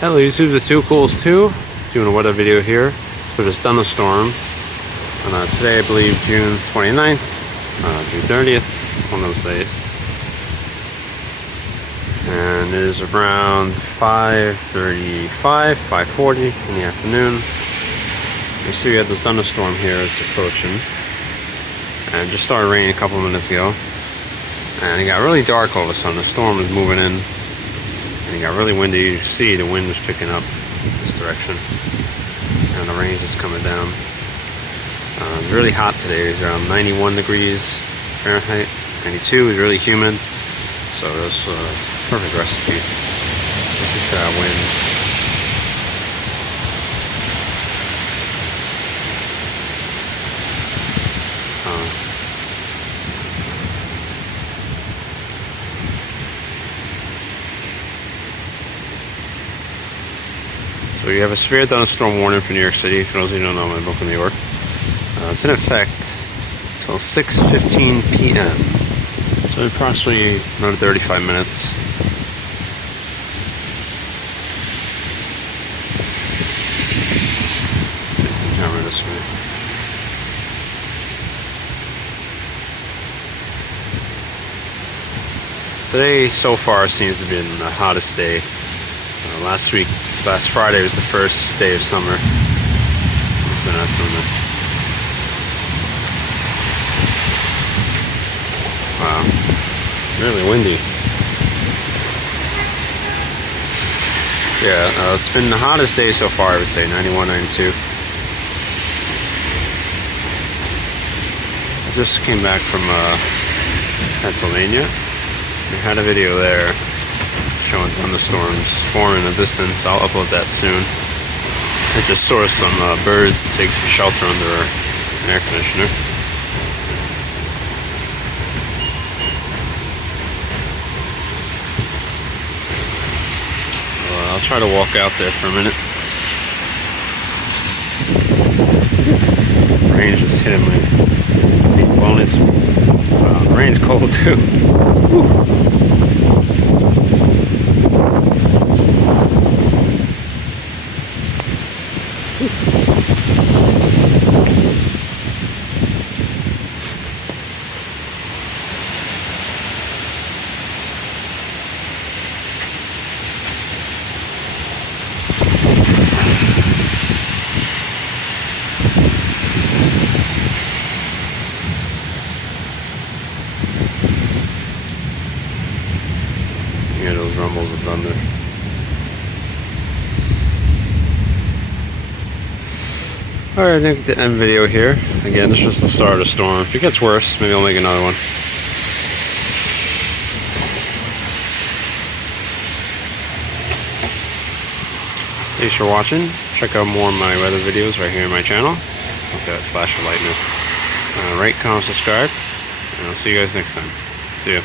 Hello YouTube, it's Too Cools 2, doing a weather video here for this thunderstorm. And today I believe June 29th, June 30th, one of those days. And it is around 5:35, 5:40 in the afternoon. You see we have this thunderstorm here, it's approaching. And it just started raining a couple of minutes ago. And it got really dark all of a sudden, the storm was moving in. And it got really windy. You see the wind was picking up this direction. And the rain is coming down. It's really hot today. It's around 91 degrees Fahrenheit. 92 is really humid. So that's a perfect recipe. This is wind. So you have a severe thunderstorm warning for New York City. For those of you who don't know, I'm in New York. It's in effect until 6:15 p.m. So approximately another 35 minutes. Face the camera this way. Today so far seems to be the hottest day. Last Friday was the first day of summer. Wow, really windy. Yeah, it's been the hottest day so far, I would say, 91, 92. I just came back from Pennsylvania. We had a video there showing thunderstorms forming in the distance. I'll upload that soon. I just saw some birds take some shelter under an air conditioner. I'll try to walk out there for a minute. The rain's just hitting my feet. Well, the rain's cold too. Whew. Hear those rumbles of thunder. Alright, I think the end video here. Again, this is just the start of the storm. If it gets worse, maybe I'll make another one. Thanks for watching. Check out more of my weather videos right here on my channel. Okay, flash of lightning. Rate, comment, subscribe, and I'll see you guys next time. See ya.